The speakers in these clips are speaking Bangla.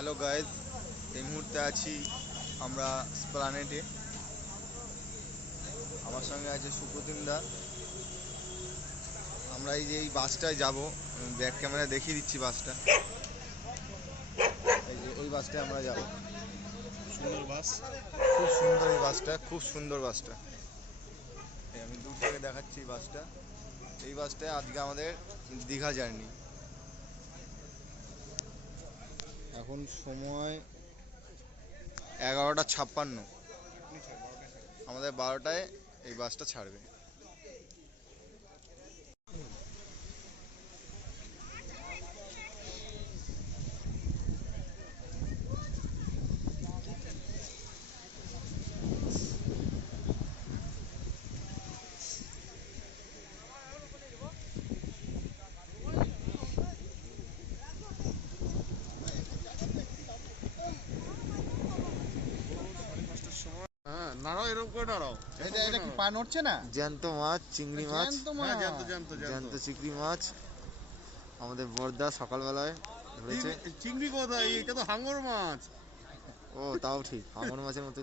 হ্যালো গাইজ এই মুহূর্তে আছি আমরা স্প্লানেটে আমার সঙ্গে আছে সুপ্রতিম দা। আমরা এই যে এই বাসটায় যাব ব্যাক ক্যামেরা দেখিয়ে দিচ্ছি বাসটা। এই যে ওই বাসটায় আমরা যাব। সুন্দর বাস। খুব সুন্দর এই বাসটা খুব সুন্দর বাসটা। আমি দূর থেকে দেখাচ্ছি এই বাসটা। এই বাসটায় আজকে আমাদের দীঘা জার্নি। এখন সময় এগারোটা ছাপ্পান্ন। আমাদের বারোটায় এই বাসটা ছাড়বে হ্যাঁ নাড়াও এরকম করে নাড়াও এটা এটা কি পা নড়ছে না? জ্যান্ত মাছ চিংড়ি মাছ। জ্যান্ত হ্যাঁ মাছ। জ্যান্ত জ্যান্ত জ্যান্ত। জ্যান্ত চিংড়ি মাছ। আমাদের বর্দা সকালবেলায় ধরেছে। চিংড়ি- চিংড়ি কোথায়? এটা তো হাঙ্গর মাছ। ও তাও ঠিক। হাঙর মাছের মতোই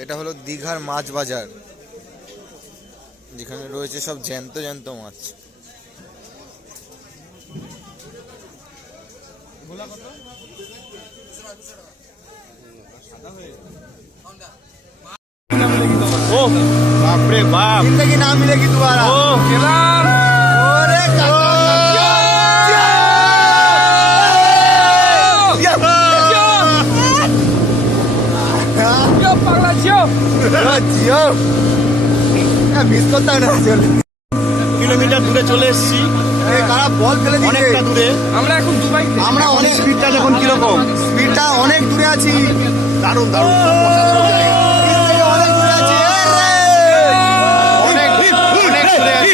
এটা হলো দীঘার মাছ বাজার যেখানে রয়েছে সব জ্যান্ত জ্যান্ত মাছ। ও বাপরে বাপ। জিন্দগি না মিলেগি তোমার ও কেলা ওরে কাকা। अरे মিস করতাম না চলে কিলোমিটার দূরে চলে এসেছি। কারা বল ফেলে দিচ্ছে অনেকটা দূরে। আমরা এখন দুবাই আমরা অনেক স্পিডটা দেখুন কীরকম। স্পিডটা অনেক দূরে আছি। দারুণ দারুণ। অনেক দূরে আছি। অনেক দূরে আছি।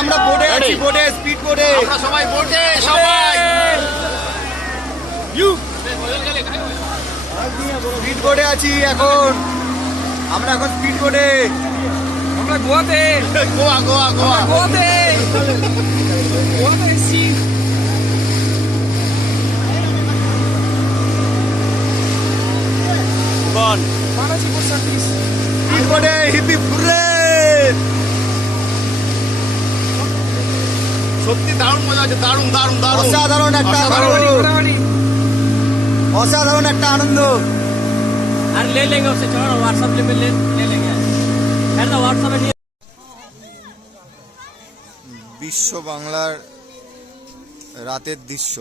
আমরা বোটে আছি? বোটে স্পিড বোটে আমরা সবাই বোটে সবাই। ইউ স্পিড বোটে আছি এখন। আমরা এখন স্পিড বোটে আমরা গোয়াতে। গোয়া গোয়া গোয়া। গোয়াতে। গোয়াতে এসছি। বন বানাচ্ছি কোর্স সার্ভিস স্পিড বোটে হিপি ফুরে সত্যি দারুণ মজা হচ্ছে দারুণ দারুণ দারুণ। অসাধারণ একটা অসাধারণ। একটা আনন্দ। আর লে লেঙ্গে উসে চলো হোয়াটসঅ্যাপ লে লে লে লেঙ্গে হ্যাঁ হোয়াটসঅ্যাপে নিয়ে বিশ্ব বাংলার রাতের দৃশ্য।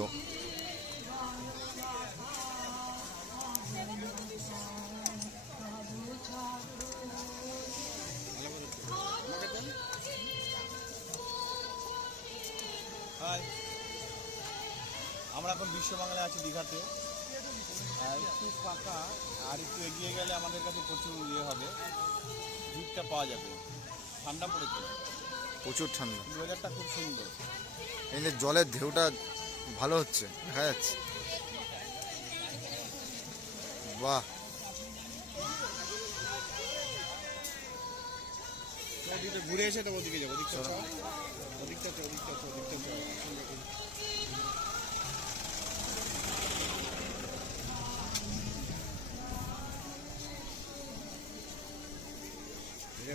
বিশ্ব বাংলায় আছি দীঘাতে। আর একটু ফাঁকা আর একটু এগিয়ে গেলে আমাদের কাছে প্রচুর ইয়ে হবে। ভিড়টা পাওয়া যাবে। ঠান্ডা পড়েছে। প্রচুর ঠান্ডা। ওয়েদারটা খুব সুন্দর। এই যে জলের ঢেউটা ভালো হচ্ছে দেখা যাচ্ছে। বাহ! ওদিকে ঘুরে এসে তো ওদিকে যাব ওদিকটা ওদিকটা ওদিকটা ওদিকটা সুন্দর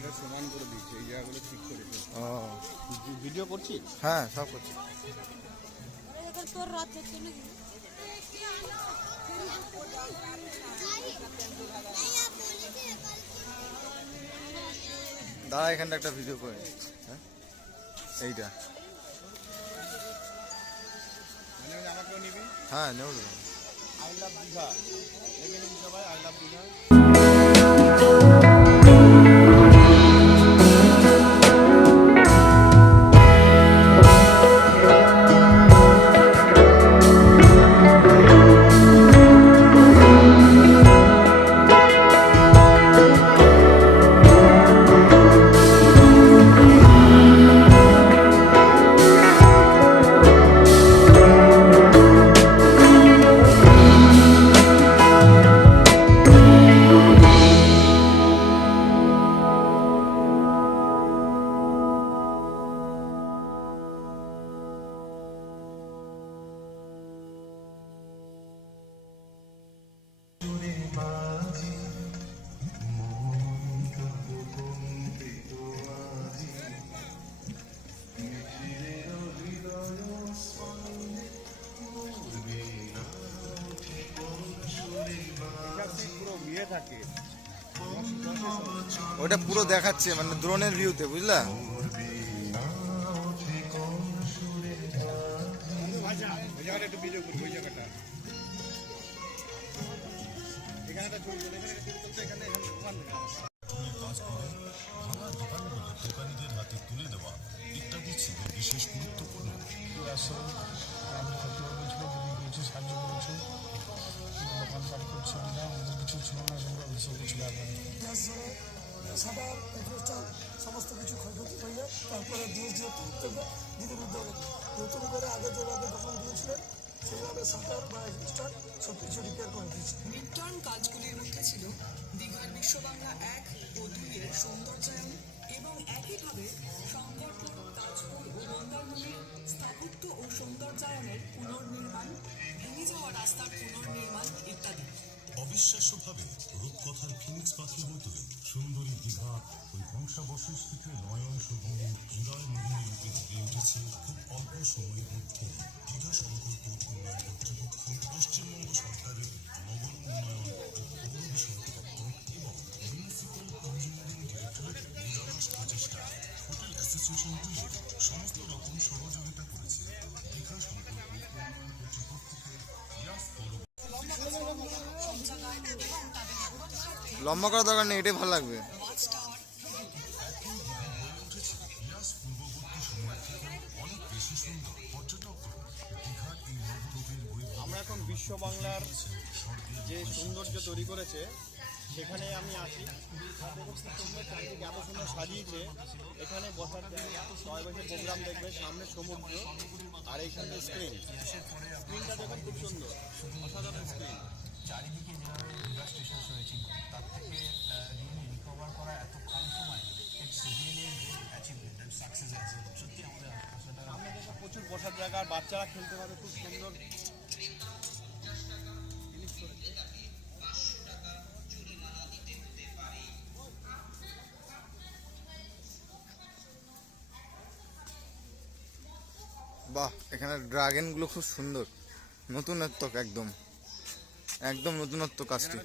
এটা সমান করে দিয়েছে এই জায়গাগুলো ঠিক করেছে ও। ভিডিও করছি হ্যাঁ সব করছি। তোর রাত দাঁড়া এখানটা একটা ভিডিও করে হ্যাঁ? এইটা। মানে হ্যাঁ নেব আই লাভ দীঘা। সবাই আই লাভ দীঘা। ওটা পুরো দেখাচ্ছে মানে ড্রোনের ভিউতে বুঝলা। দোকানিদের হাতে তুলে দেওয়া দোকানপাট ছিল না কিছু সাদা প্রতিষ্ঠান সমস্ত কিছু ক্ষয়ক্ষতি হয়ে তারপরে যেহেতু থেকে দিদির উদ্যোগে নতুন করে আগে যেভাবে দোকান দিয়েছিলেন সেইভাবে সাঁতার বা প্রতিষ্ঠান সব কিছু রিপেয়ার করে দিয়েছে। নির্মাণ কাজগুলির মধ্যে ছিল দীঘার বিশ্ববাংলা এক ও দুইয়ের সৌন্দর্যায়ন এবং একইভাবে শঙ্করপুর তাজপুর ও মন্দারমণির স্থাপত্য ও সৌন্দর্যায়নের পুনর্নির্মাণ ভেঙে যাওয়া রাস্তার পুনর্নির্মাণ ইত্যাদি। অবিশ্বাস্যভাবে রূপকথার ফিনিক্স পাখির মতোই সুন্দরী দীঘা ওই ধ্বংসাবশেষ থেকে নয়ন শুভমী হৃদয় মোহিনী রূপে গড়ে উঠেছে খুব অল্প সময়ের মধ্যে। দীঘা সংকল্প উন্নয়ন কর্তৃপক্ষ, পশ্চিমবঙ্গ সরকারের নগর উন্নয়ন ও পৌর বিষয়ক ইঞ্জিনিয়ারিং প্রচেষ্টায় হোটেল অ্যাসোসিয়েশনগুলি সমস্ত রকম সহযোগিতা করেছে দীঘা উন্নয়ন কর্তৃপক্ষকে। ইয়াস পৌর লম্বা করার দরকার নেই, এটাই ভালো লাগবে। আমরা এখন বিশ্ব বাংলার যে সৌন্দর্য তৈরি করেছে, সেখানে আমি আছি। এত সুন্দর সাজিয়েছে এখানে বসার সবাই বসে প্রোগ্রাম দেখবে, সামনে সমুদ্র, আর এইখানে স্ক্রিন স্ক্রিনটা দেখুন, খুব সুন্দর। অসাধারণ স্ক্রিন চারিদিকে যেভাবে তার থেকে রিকভার করা এত কম সময় it's really achievement and success আছে সত্যি আমাদের আশপাশটা সামনে প্রচুর বসার জায়গা আর বাচ্চারা খেলতে পারে খুব সুন্দর। বাহ এখানে ড্রাগনগুলো খুব সুন্দর। নতুনত্ব একদম। একদম নতুনত্ব কাজটি।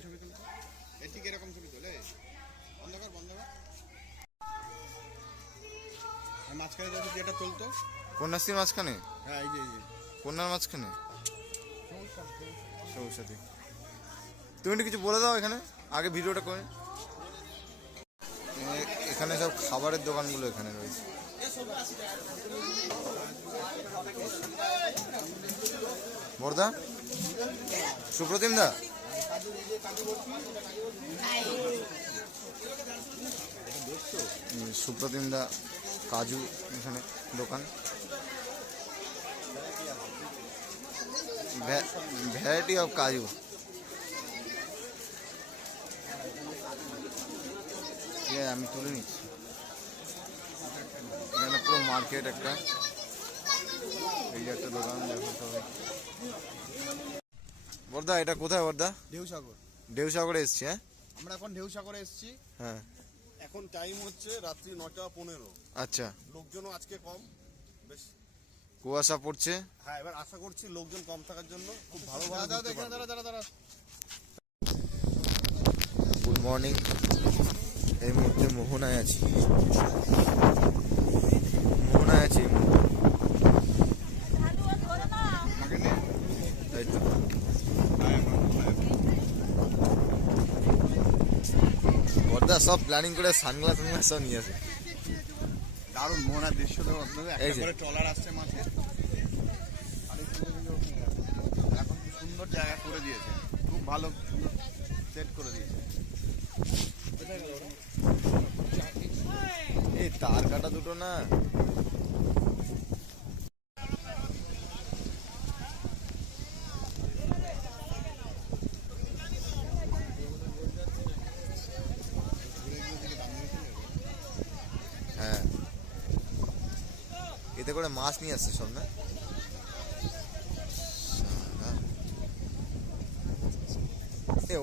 আর মাঝখানে হ্যাঁ কন্যার মাঝখানে? সবুজ তুমি একটু কিছু বলে দাও এখানে? আগে ভিডিওটা করে এখানে সব খাবারের দোকানগুলো এখানে রয়েছে। বর্দা সুপ্রতিম দা সুপ্রতিম দা কাজু এখানে দোকান ভ্যারাইটি অফ কাজু ঠিক আছে আমি তুলে নিচ্ছি এখানে পুরো মার্কেট একটা এই যে একটা দোকান বর্দা এটা কোথায় বর্দা? ঢেউসাগর। ঢেউসাগরে এসছি হ্যাঁ? আমরা এখন ঢেউসাগরে এসেছি। হ্যাঁ। এখন টাইম হচ্ছে রাত্রি নটা পনেরো। আচ্ছা। লোকজনও আজকে কম। বেশ। কুয়াশা পড়ছে। হ্যাঁ এবার আশা করছি লোকজন কম থাকার জন্য খুব দাঁড়া দাঁড়া গুড মর্নিং এই মুহূর্তে মোহনায় আছি মোহনায় আছি এই মুহূর্তে। তাই তো বর্দা সব প্ল্যানিং করে সানগ্লাস ফানগ্লাস সব নিয়ে আসে। দারুণ মোহনার দৃশ্য দেবো আপনাদের একটা করে ট্রলার আসছে আর এখান সুন্দর জায়গা করে দিয়েছে। খুব ভালো সুন্দর সেট করে দিয়েছে। এই তার কাটা দুটো না হ্যাঁ এতে করে মাছ নিয়ে আসছে সব না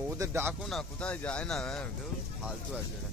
ওদের ডাকো না কোথায় যায় না হ্যাঁ, ফালতু আছে এরা।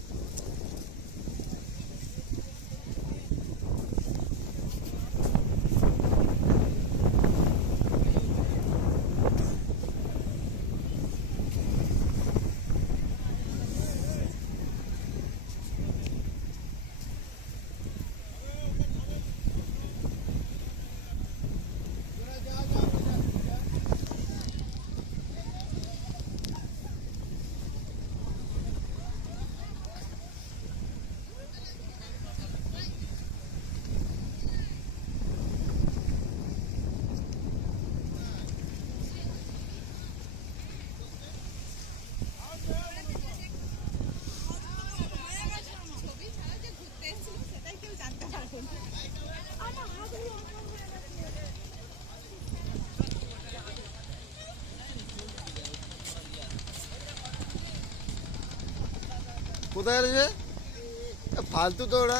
কোথায় আছে ফালতু তো ওরা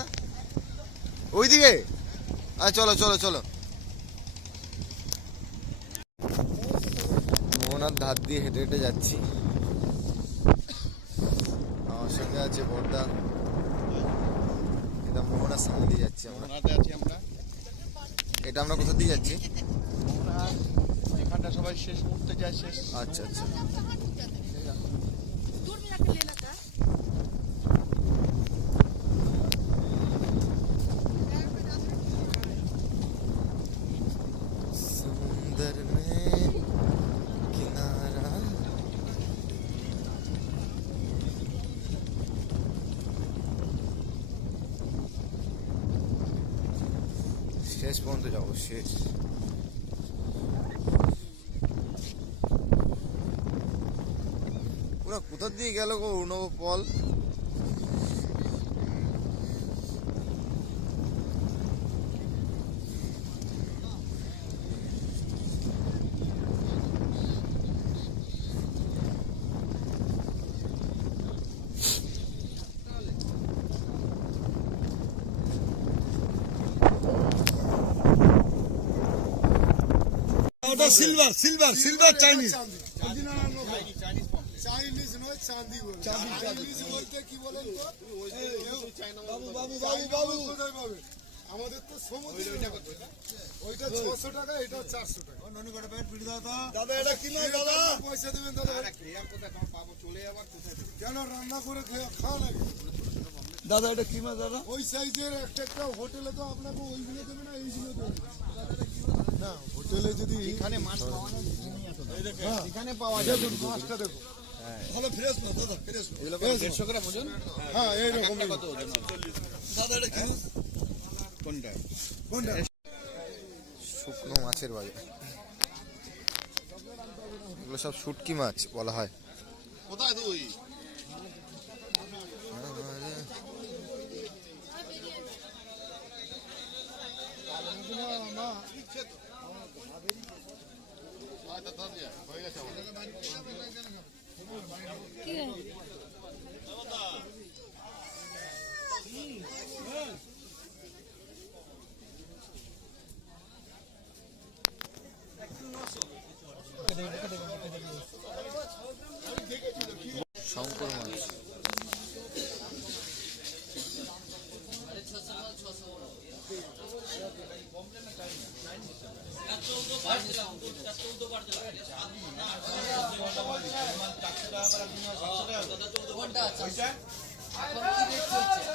ওইদিকে? আচ্ছা চলো চলো চলো। মোহনার ধার দিয়ে হেঁটে হেঁটে যাচ্ছি। আমার সঙ্গে আছে বর্দা। এটা মোহনার সামনে দিয়ে যাচ্ছি আমরা। এটা আমরা কোথা দিয়ে যাচ্ছি? যেখানটা সবাই শেষ মুহূর্তে যায় শেষ। আচ্ছা আচ্ছা। শেষ পুরো কোথা দিয়ে গেল গো অর্ণব পল ওটা silver silver silver Chinese Chinese নয় চাঁদি চাইনিজ বলতে কি বলেন বাবু বাবু বাবু বাবু কোথায় পাবে আমাদের তো সমুদ্র ওইটা ছশো টাকা এটা চারশো টাকা দাদা এটা কি না দাদা? পয়সা দেবেন দাদা কেন রান্না করে খেয়ে- খাওয়া নাকি দাদা এটা কি মাছ দাদা? ওই সাইজের একটা একটা হোটেলে তো আপনাকে ওইগুলো দেবে না এইগুলো দেবে না হোটেলে যদি এখানে মাছ পাওয়া যায় এখানে পাওয়া যায়। মাছটা দেখো ভালো ফ্রেশ না দাদা ফ্রেশ দেড়শো গ্রাম ওজন? হ্যাঁ এইরকম কত ওজন দাদা এটা কি? কোনটা? কোনটা? শুকনো মাছের বাজার। এগুলো সব শুটকি মাছ বলা হয়। কোথায় তুই? কি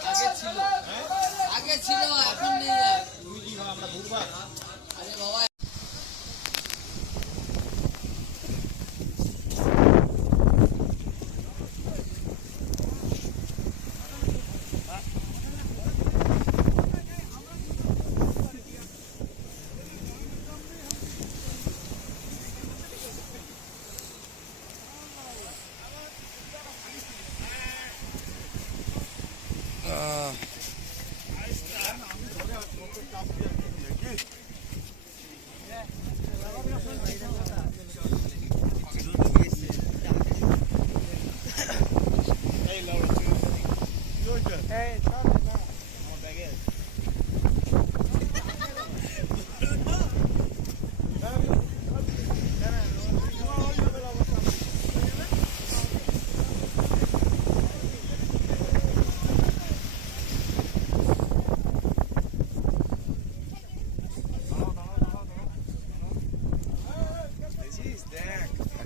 আগে ছিল আগে ছিল এখন নেই আরে বাবা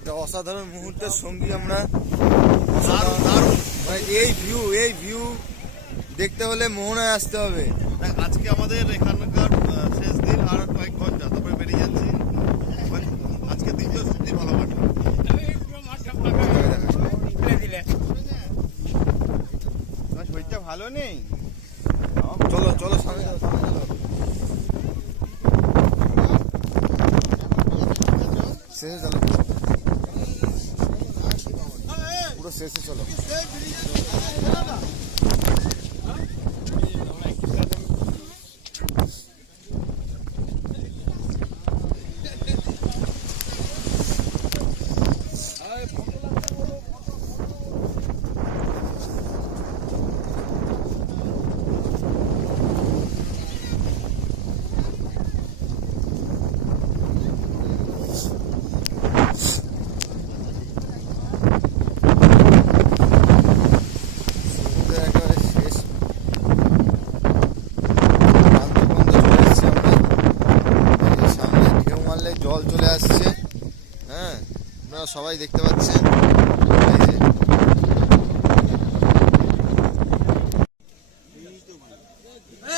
একটা অসাধারণ মুহূর্তের সঙ্গী আমরা। এই ভিউ এই ভিউ দেখতে হলে মোহনায় আসতে হবে। আজকে আমাদের এখানকার শেষ দিন আর কয়েক ঘণ্টা তারপরে বেরিয়ে যাচ্ছি। ওই, আজকে দিনটা সত্যি ভালো কাটলো শরীরটা ভালো নেই। চলো চলো সামনে চলো সামনে চলো। শেষে চলো পুরো শেষে চলো সমুদ্রের একেবারে শেষ প্রান্ত পর্যন্ত চলে এসেছি আমরা এই যে সামনে ঢেউ মারলে জল চলে আসছে হ্যাঁ আপনারা সবাই দেখতে পাচ্ছেন।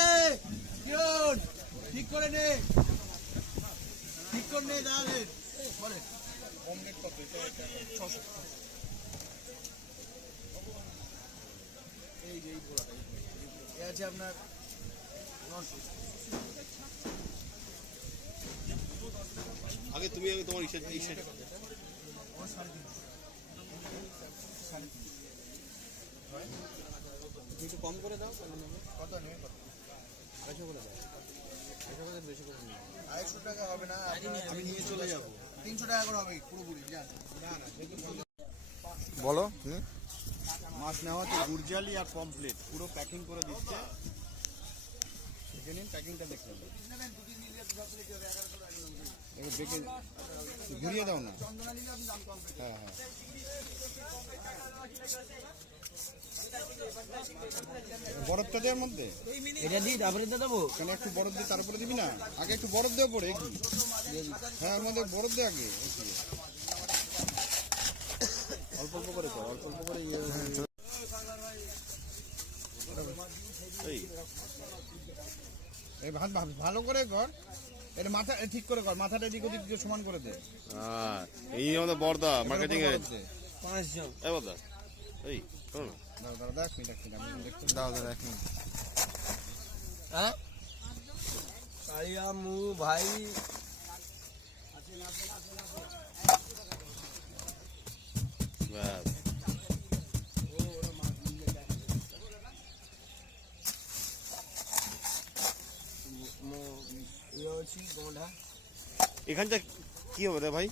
এই ঠিক করে নে। ঠিক করে নে দাঁড়ালে এই যে আছে আপনার নশো। আগে তুমি আগে তোমার ইসে ইসে একটু কম করে দাও কত নেই কত? আড়াইশো করে দাও। আড়াইশো করে বেশি করে নিও আড়াইশো টাকা হবে না আমি নিয়ে চলে যাব। তিনশো টাকা করে হবে পুরোপুরি না না বলো হুম? মাছ নেওয়া হচ্ছে গুরজালি আর কমপ্লিট পুরো প্যাকিং করে দিচ্ছে। দেখে নিন প্যাকিংটা দেখতে হবে ঘুরিয়ে দাও না। হ্যাঁ হ্যাঁ। বরফটা দেওয়ার মধ্যে? এটা দিয়ে তারপরে তো দেবো? কেন একটু বরফ দিয়ে তারপরে দিবি না? আগে একটু বরফ দেওয়া পরে কি? হ্যাঁ ওর মধ্যে বরফ দে আগে। অল্প অল্প করে অল্প অল্প করে ইয়ে এই। ভাত ভালো করে কর এটা মাথা ঠিক করে কর মাথাটা এদিক ওদিক দিয়ে সমান করে দে। হ্যাঁ এই আমাদের বর্দা মার্কেটিং দে। পাঁচজন। এবার দা এই শোনো না। দাও দাও এক মিনিট হ্যাঁ? কালিয়া মু ভাই এখানটা কি হবে রে ভাই?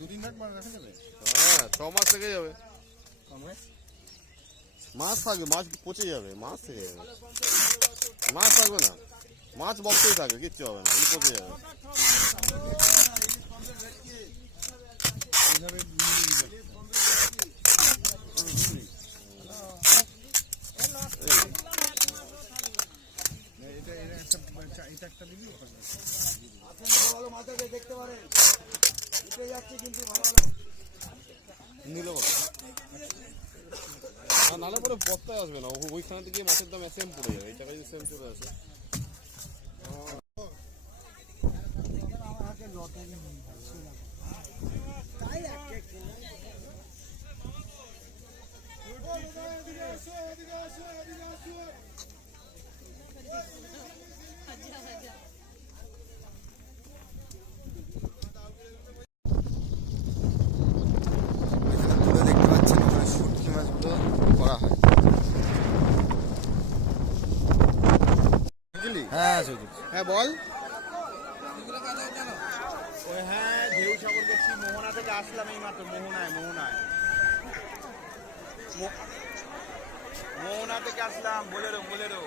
দুদিন যাবে হ্যাঁ ছ মাস থেকে যাবে মাছ থাকবে মাছ পচে যাবে মাছ থেকে যাবে। মাছ থাকবে না মাছ বক্সেই থাকবে কিচ্ছু হবে না পচে যাবে। নিলে কত? আর নালে পরে বস্তায় আসবে না। ও- ওইখানে থেকে মাছের দাম সেম পড়ে যাবে। এই টাকা যদি সেম চলে আসে। এখানে তুলে দেখতে পাচ্ছেন ওখানে শুটকি মাছগুলো করা হয় বুঝলি হ্যাঁ হ্যাঁ বল। ওই হ্যাঁ ঢেউ সাগর দেখছি মোহনা থেকে আসলাম এই মাত্র মোহনায় মোহনায়। মো- মোহনা থেকে আসলাম বোলেরো বোলেরো।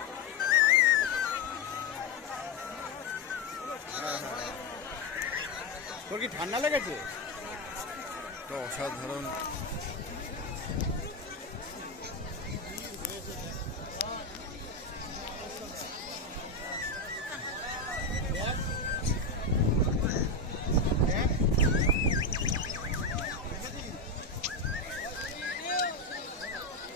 তোর কি ঠান্ডা লেগেছে? একটা অসাধারণ